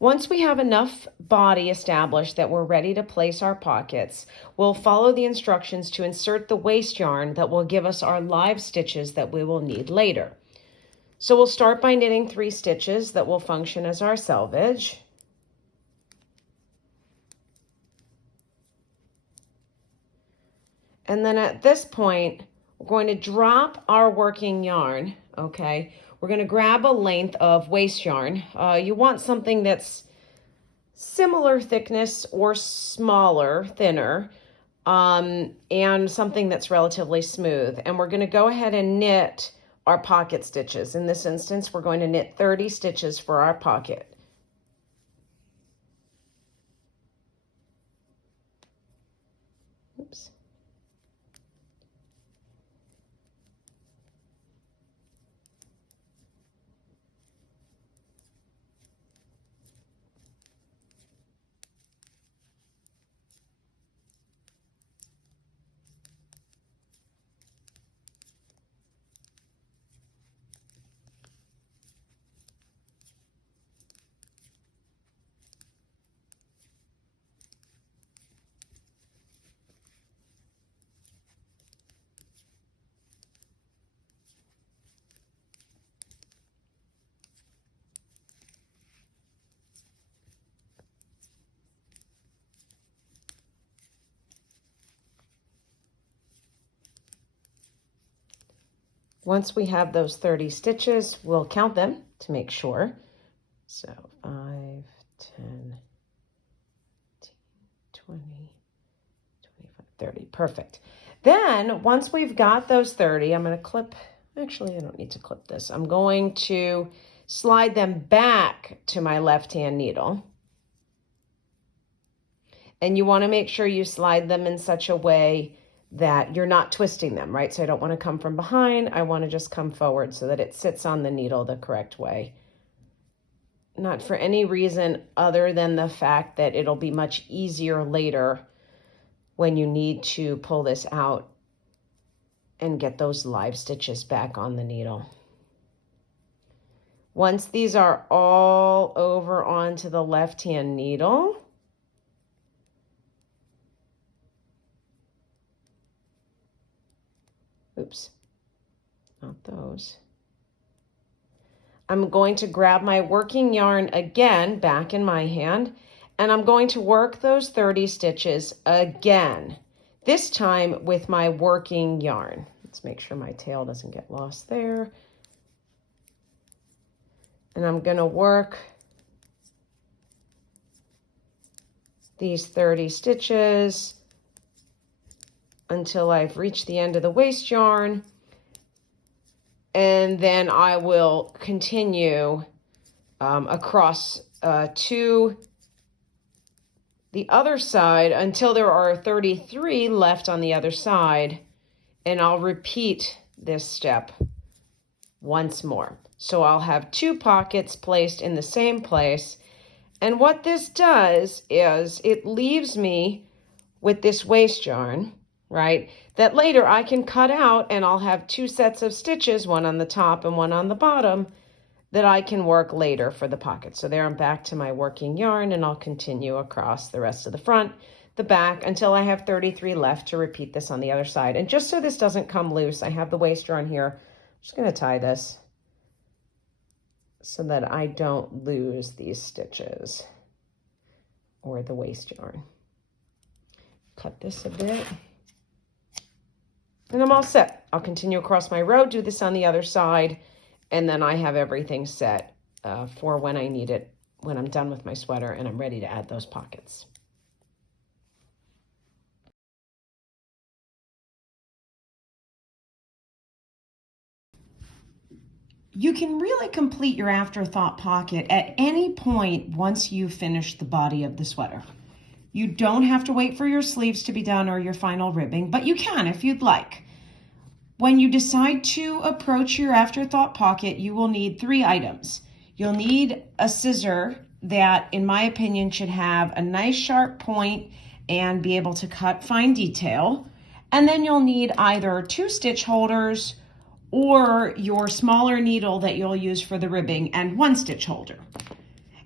Once we have enough body established that we're ready to place our pockets, we'll follow the instructions to insert the waste yarn that will give us our live stitches that we will need later. So we'll start by knitting 3 stitches that will function as our selvage. And then at this point, we're going to drop our working yarn, okay? We're going to grab a length of waste yarn. You want something that's similar thickness or smaller, thinner, and something that's relatively smooth. And we're going to go ahead and knit our pocket stitches. In this instance, we're going to knit 30 stitches for our pocket. Oops. Once we have those 30 stitches, we'll count them to make sure. So 5, 10, 20, 25, 30. Perfect. Then once we've got those 30, I'm going to clip, actually I don't need to clip this. I'm going to slide them back to my left-hand needle. And you want to make sure you slide them in such a way that you're not twisting them, right? So I don't want to come from behind. I want to just come forward so that it sits on the needle the correct way. Not for any reason other than the fact that it'll be much easier later when you need to pull this out and get those live stitches back on the needle. Once these are all over onto the left-hand needle, oops, not those. I'm going to grab my working yarn again back in my hand, and I'm going to work those 30 stitches again, this time with my working yarn. Let's make sure my tail doesn't get lost there. And I'm going to work these 30 stitches until I've reached the end of the waste yarn, and then I will continue across to the other side until there are 33 left on the other side, and I'll repeat this step once more. So I'll have 2 pockets placed in the same place, and what this does is it leaves me with this waste yarn, right, that later I can cut out, and I'll have 2 sets of stitches, one on the top and one on the bottom, that I can work later for the pocket. So there I'm back to my working yarn, and I'll continue across the rest of the front, the back, until I have 33 left to repeat this on the other side. And just so this doesn't come loose, I have the waste yarn here. I'm just going to tie this so that I don't lose these stitches or the waste yarn. Cut this a bit. And I'm all set. I'll continue across my row, do this on the other side, and then I have everything set for when I need it, when I'm done with my sweater and I'm ready to add those pockets. You can really complete your afterthought pocket at any point once you've finished the body of the sweater. You don't have to wait for your sleeves to be done or your final ribbing, but you can if you'd like. When you decide to approach your afterthought pocket, you will need 3 items. You'll need a scissor that, in my opinion, should have a nice sharp point and be able to cut fine detail. And then you'll need either 2 stitch holders or your smaller needle that you'll use for the ribbing and 1 stitch holder.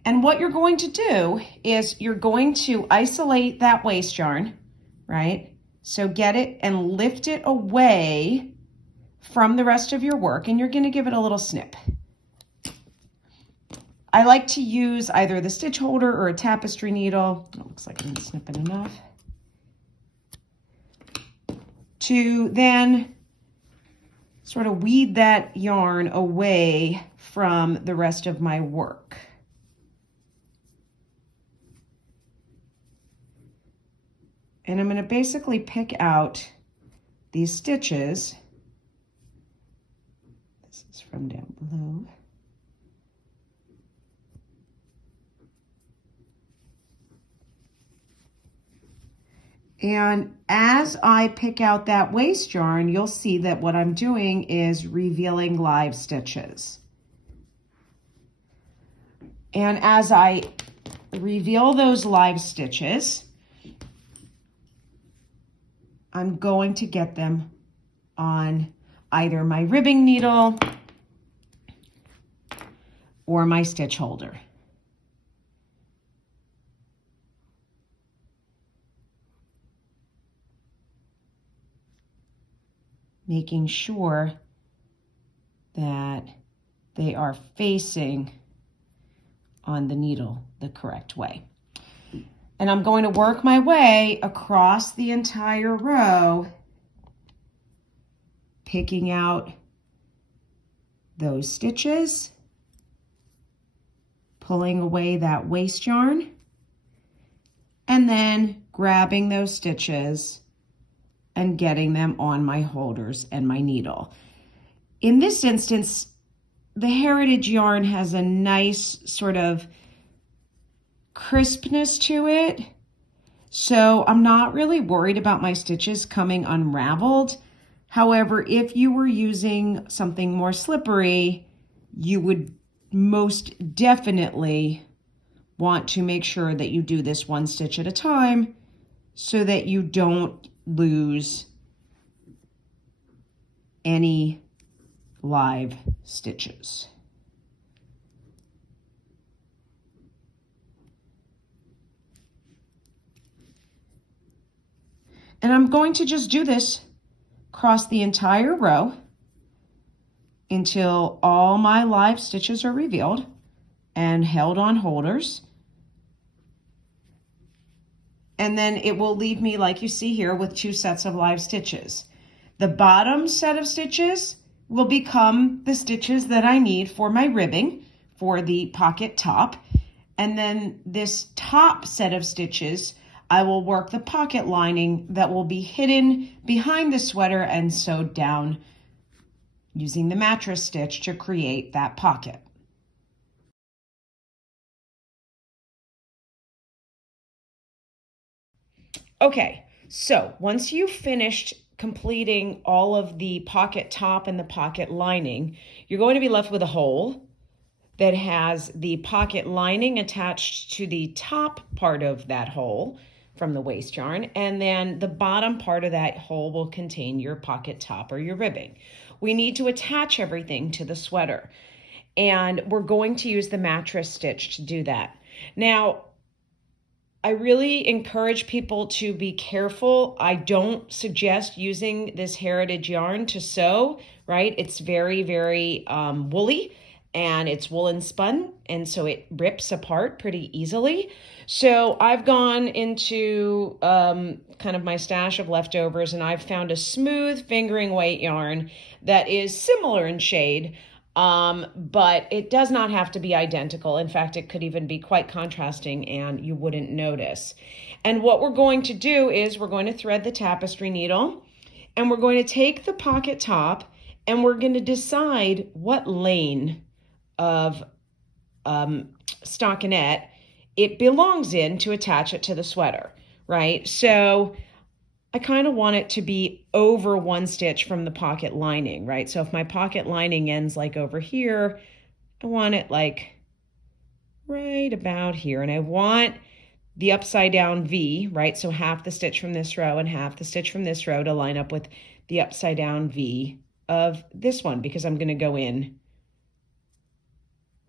And what you're going to do is you're going to isolate that waste yarn, right? So get it and lift it away from the rest of your work, and you're going to give it a little snip. I like to use either the stitch holder or a tapestry needle. It looks like I'm snipping enough. To then sort of weed that yarn away from the rest of my work. And I'm going to basically pick out these stitches. This is from down below. And as I pick out that waste yarn, you'll see that what I'm doing is revealing live stitches. And as I reveal those live stitches, I'm going to get them on either my ribbing needle or my stitch holder. Making sure that they are facing on the needle the correct way. And I'm going to work my way across the entire row, picking out those stitches, pulling away that waste yarn, and then grabbing those stitches and getting them on my holders and my needle. In this instance, the heritage yarn has a nice sort of crispness to it, so I'm not really worried about my stitches coming unraveled. However, if you were using something more slippery, you would most definitely want to make sure that you do this one stitch at a time so that you don't lose any live stitches. And I'm going to just do this across the entire row until all my live stitches are revealed and held on holders. And then it will leave me, like you see here, with 2 sets of live stitches. The bottom set of stitches will become the stitches that I need for my ribbing for the pocket top. And then this top set of stitches, I will work the pocket lining that will be hidden behind the sweater and sewed down using the mattress stitch to create that pocket. Okay, so once you've finished completing all of the pocket top and the pocket lining, you're going to be left with a hole that has the pocket lining attached to the top part of that hole from the waste yarn, and then the bottom part of that hole will contain your pocket top or your ribbing. We need to attach everything to the sweater, and we're going to use the mattress stitch to do that. Now, I really encourage people to be careful. I don't suggest using this heritage yarn to sew, right? It's very, very woolly, and it's woolen spun, and so it rips apart pretty easily. So I've gone into kind of my stash of leftovers, and I've found a smooth fingering weight yarn that is similar in shade, but it does not have to be identical. In fact, it could even be quite contrasting and you wouldn't notice. And what we're going to do is we're going to thread the tapestry needle, and we're going to take the pocket top, and we're going to decide what lane of stockinette it belongs in to attach it to the sweater, right? So I kind of want it to be over 1 stitch from the pocket lining, right? So if my pocket lining ends like over here, I want it like right about here. And I want the upside down V, right? So half the stitch from this row and half the stitch from this row to line up with the upside down V of this one, because I'm going to go in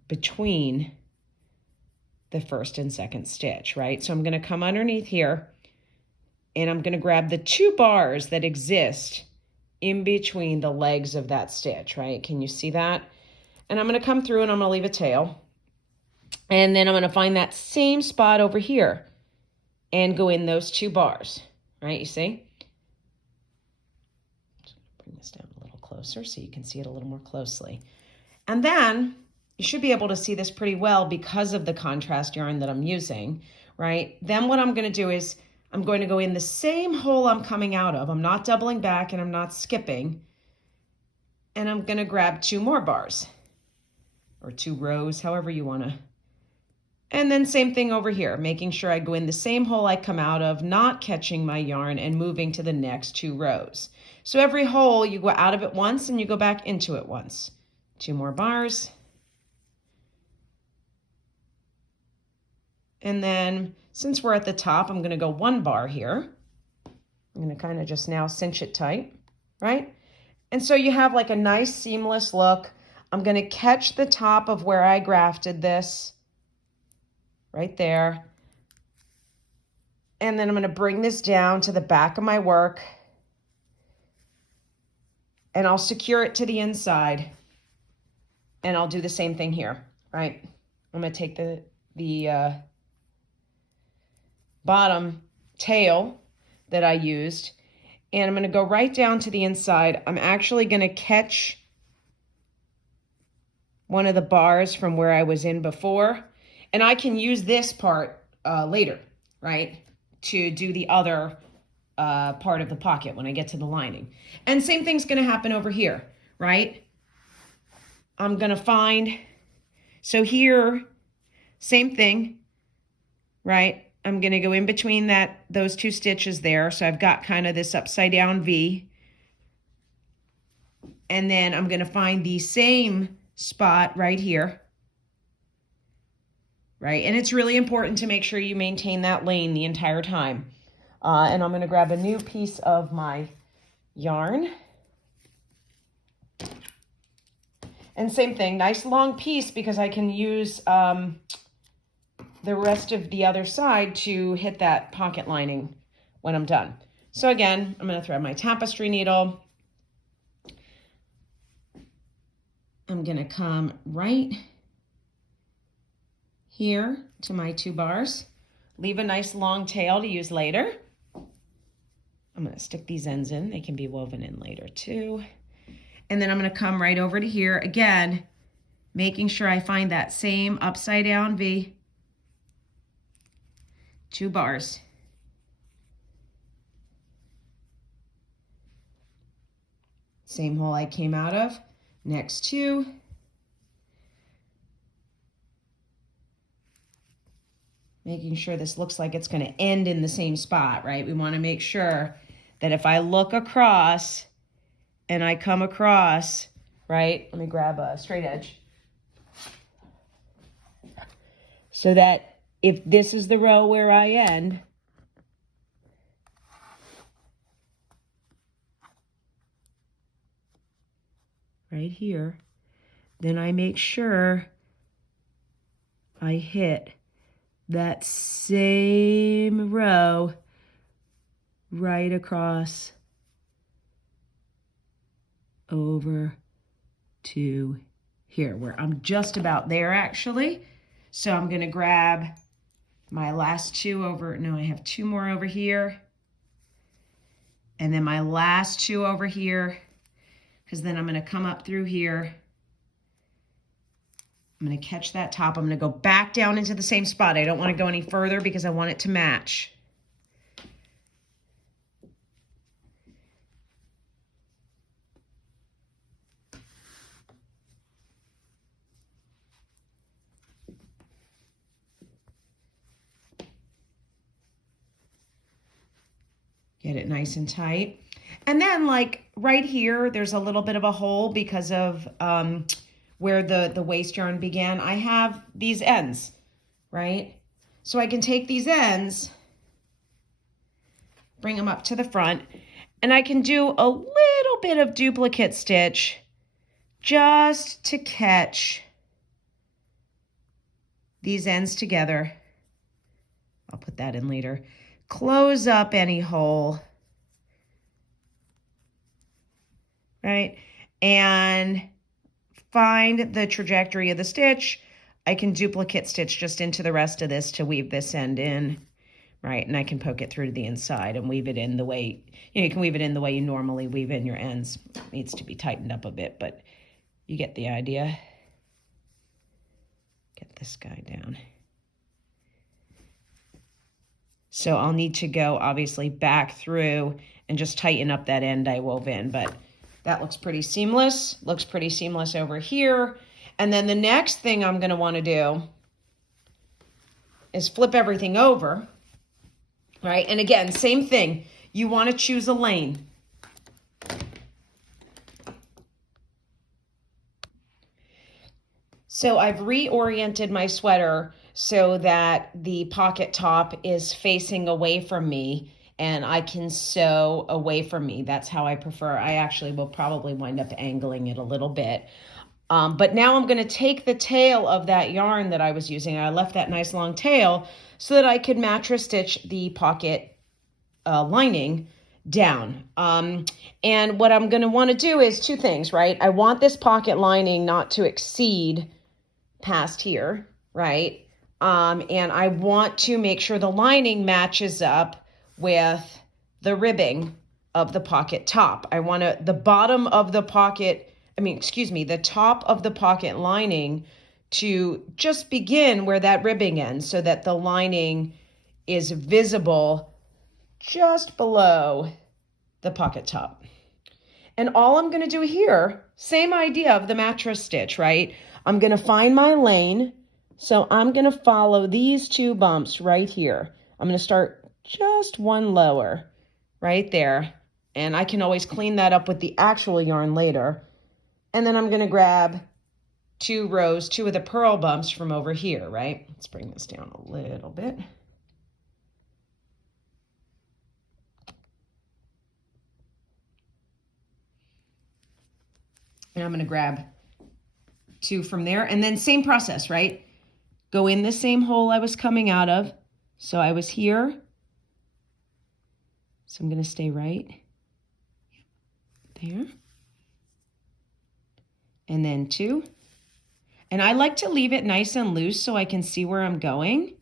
between the first and second stitch, right? So I'm going to come underneath here and I'm going to grab the 2 bars that exist in between the legs of that stitch, right? Can you see that? And I'm going to come through and I'm going to leave a tail. And then I'm going to find that same spot over here and go in those 2 bars, right? You see? Just bring this down a little closer so you can see it a little more closely. And then you should be able to see this pretty well because of the contrast yarn that I'm using, right? Then what I'm going to do is I'm going to go in the same hole I'm coming out of. I'm not doubling back and I'm not skipping. And I'm going to grab 2 more bars or 2 rows, however you want to. And then same thing over here, making sure I go in the same hole I come out of, not catching my yarn and moving to the next 2 rows. So every hole you go out of it once and you go back into it once. 2 more bars. And then since we're at the top, I'm going to go 1 bar here. I'm going to kind of just now cinch it tight, right? And so you have like a nice seamless look. I'm going to catch the top of where I grafted this right there. And then I'm going to bring this down to the back of my work and I'll secure it to the inside and I'll do the same thing here, right? I'm going to take the bottom tail that I used and I'm going to go right down to the inside. I'm actually going to catch one of the bars from where I was in before. And I can use this part later, right, to do the other part of the pocket when I get to the lining. And same thing's going to happen over here, right? I'm going to find, so here, same thing, right? I'm going to go in between those 2 stitches there. So I've got kind of this upside down V. And then I'm going to find the same spot right here. Right, and it's really important to make sure you maintain that lane the entire time. And I'm going to grab a new piece of my yarn. And same thing, nice long piece because I can use the rest of the other side to hit that pocket lining when I'm done. So again, I'm going to thread my tapestry needle. I'm going to come right here to my 2 bars, leave a nice long tail to use later. I'm going to stick these ends in. They can be woven in later too. And then I'm going to come right over to here again, making sure I find that same upside down V, 2 bars. Same hole I came out of, next 2. Making sure this looks like it's going to end in the same spot, right? We want to make sure that if I look across and I come across, right? Let me grab a straight edge. So that if this is the row where I end, right here, then I make sure I hit that same row right across over to here where I'm just about there actually. So I'm going to grab my last 2 over, no, I have 2 more over here. And then my last 2 over here, because then I'm going to come up through here. I'm going to catch that top. I'm going to go back down into the same spot. I don't want to go any further because I want it to match. Get it nice and tight. And then like right here, there's a little bit of a hole because of where the waist yarn began. I have these ends, right? So I can take these ends, bring them up to the front, and I can do a little bit of duplicate stitch just to catch these ends together. I'll put that in later. Close up any hole, right? And find the trajectory of the stitch. I can duplicate stitch just into the rest of this to weave this end in, right? And I can poke it through to the inside and weave it in the way, you can weave it in the way you normally weave in your ends. It needs to be tightened up a bit, but you get the idea. Get this guy down. So I'll need to go obviously back through and just tighten up that end I wove in, but that looks pretty seamless. Looks pretty seamless over here. And then the next thing I'm going to want to do is flip everything over, right? And again, same thing. You want to choose a lane. So I've reoriented my sweater so that the pocket top is facing away from me and I can sew away from me. That's how I prefer. I actually will probably wind up angling it a little bit. But now I'm going to take the tail of that yarn that I was using. I left that nice long tail so that I could mattress stitch the pocket lining down. And what I'm going to want to do is two things, right? I want this pocket lining not to exceed past here, right? And I want to make sure the lining matches up with the ribbing of the pocket top. I want the bottom of the pocket, the top of the pocket lining to just begin where that ribbing ends so that the lining is visible just below the pocket top. And all I'm going to do here, same idea of the mattress stitch, right? I'm going to find my lane. So I'm going to follow these two bumps right here. I'm going to start just one lower right there. And I can always clean that up with the actual yarn later. And then I'm going to grab two of the purl bumps from over here, right? Let's bring this down a little bit. And I'm going to grab two from there. And then same process, right? Go in the same hole I was coming out of. So I was here. So I'm going to stay right there. And then two. And I like to leave it nice and loose so I can see where I'm going.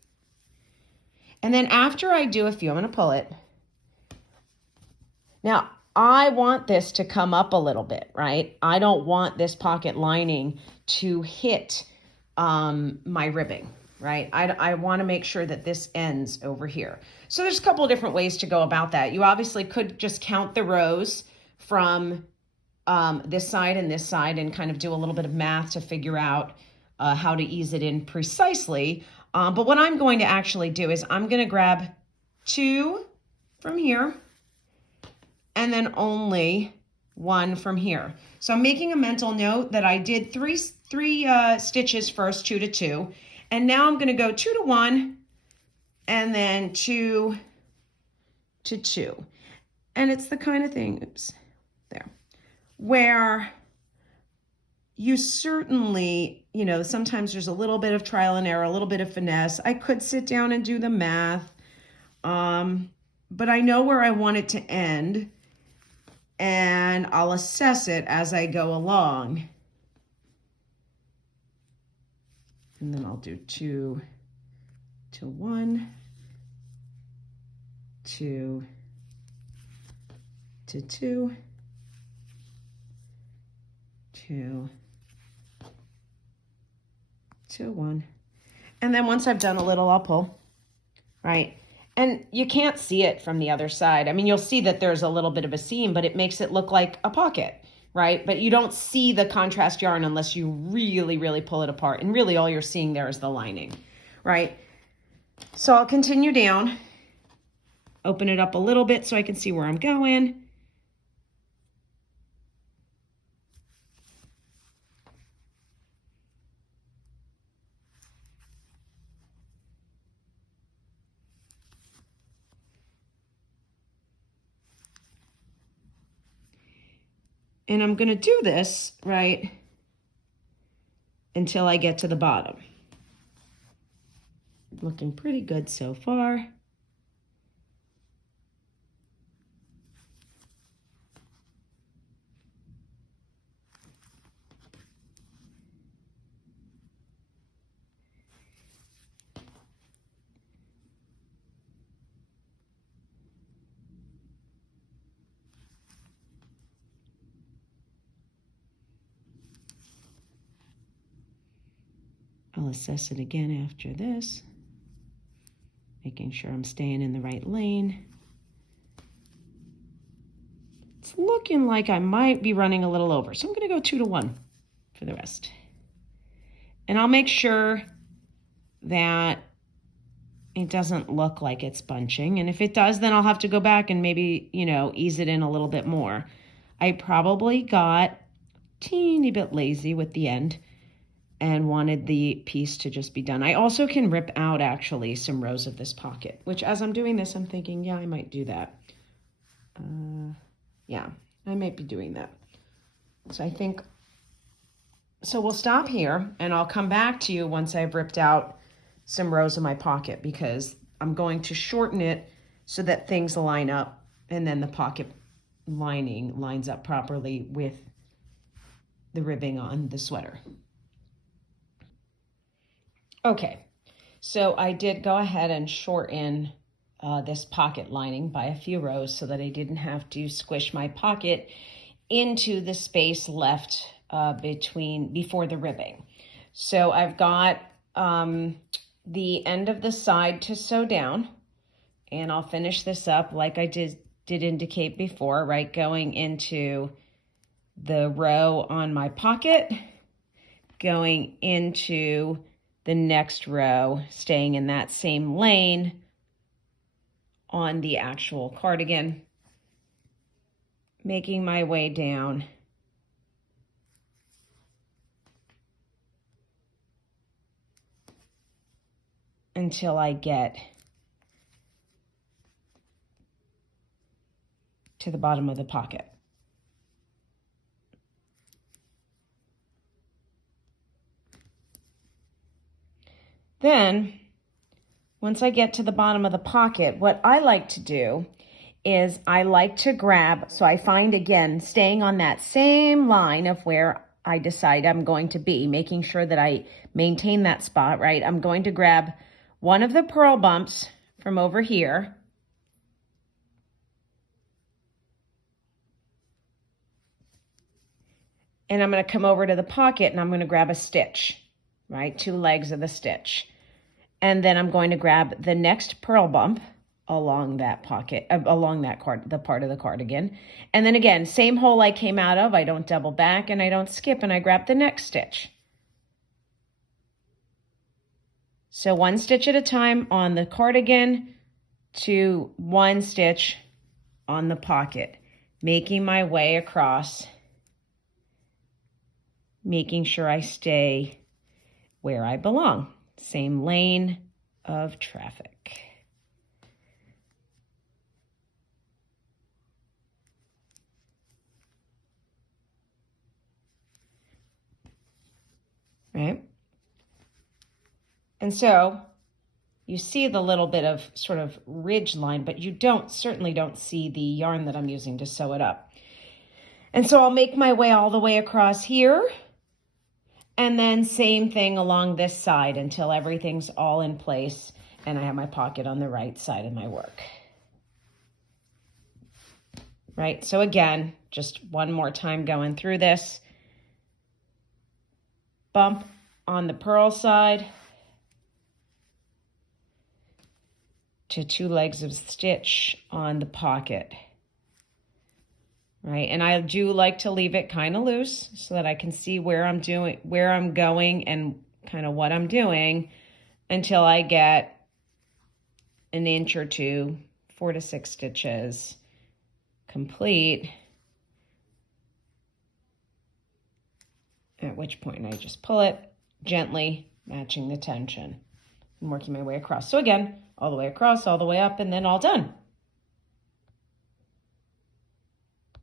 And then after I do a few, I'm going to pull it. Now, I want this to come up a little bit, right? I don't want this pocket lining to hit my ribbing, right? I want to make sure that this ends over here. So there's a couple of different ways to go about that. You obviously could just count the rows from this side and kind of do a little bit of math to figure out how to ease it in precisely. But what I'm going to actually do is I'm going to grab two from here and then only one from here. So I'm making a mental note that I did three stitches first, 2 to 2, and now I'm going to go 2 to 1 and then 2 to 2. And it's the kind of thing, oops, there, where you certainly, sometimes there's a little bit of trial and error, a little bit of finesse. I could sit down and do the math, but I know where I want it to end, and I'll assess it as I go along. And then I'll do 2 to 1, 2 to 2, 2 to 1. And then once I've done a little, I'll pull, right? And you can't see it from the other side. I mean, you'll see that there's a little bit of a seam, but it makes it look like a pocket, right? But you don't see the contrast yarn unless you really, really pull it apart. And really all you're seeing there is the lining, right? So I'll continue down, open it up a little bit so I can see where I'm going. And I'm going to do this, right, until I get to the bottom. Looking pretty good so far. I'll assess it again after this, making sure I'm staying in the right lane. It's looking like I might be running a little over, so I'm going to go 2 to 1 for the rest. And I'll make sure that it doesn't look like it's bunching. And if it does, then I'll have to go back and maybe, ease it in a little bit more. I probably got a teeny bit lazy with the end and wanted the piece to just be done. I also can rip out actually some rows of this pocket, which as I'm doing this, I'm thinking, yeah, I might do that. Yeah, I might be doing that. So we'll stop here and I'll come back to you once I've ripped out some rows of my pocket, because I'm going to shorten it so that things line up and then the pocket lining lines up properly with the ribbing on the sweater. Okay, so I did go ahead and shorten this pocket lining by a few rows so that I didn't have to squish my pocket into the space left before the ribbing. So I've got the end of the side to sew down, and I'll finish this up like I did indicate before, right? Going into the row on my pocket, going into the next row, staying in that same lane on the actual cardigan, making my way down until I get to the bottom of the pocket. Then, once I get to the bottom of the pocket, what I like to do is I like to grab, so I find again, staying on that same line of where I decide I'm going to be, making sure that I maintain that spot, right? I'm going to grab one of the purl bumps from over here, and I'm going to come over to the pocket and I'm going to grab a stitch, right? 2 legs of the stitch. And then I'm going to grab the next purl bump along that pocket, the part of the cardigan. And then again, same hole I came out of, I don't double back and I don't skip, and I grab the next stitch. So 1 stitch at a time on the cardigan to 1 stitch on the pocket, making my way across, making sure I stay where I belong. Same lane of traffic. Right? And so you see the little bit of sort of ridge line, but you certainly don't see the yarn that I'm using to sew it up. And so I'll make my way all the way across here. And then same thing along this side until everything's all in place and I have my pocket on the right side of my work. Right, so again, just one more time going through this. Bump on the purl side to 2 legs of stitch on the pocket. Right, and I do like to leave it kind of loose so that I can see where I'm going and kind of what I'm doing until I get an inch or 2, 4 to 6 stitches complete, at which point I just pull it gently, matching the tension and working my way across. So again, all the way across, all the way up, and then all done.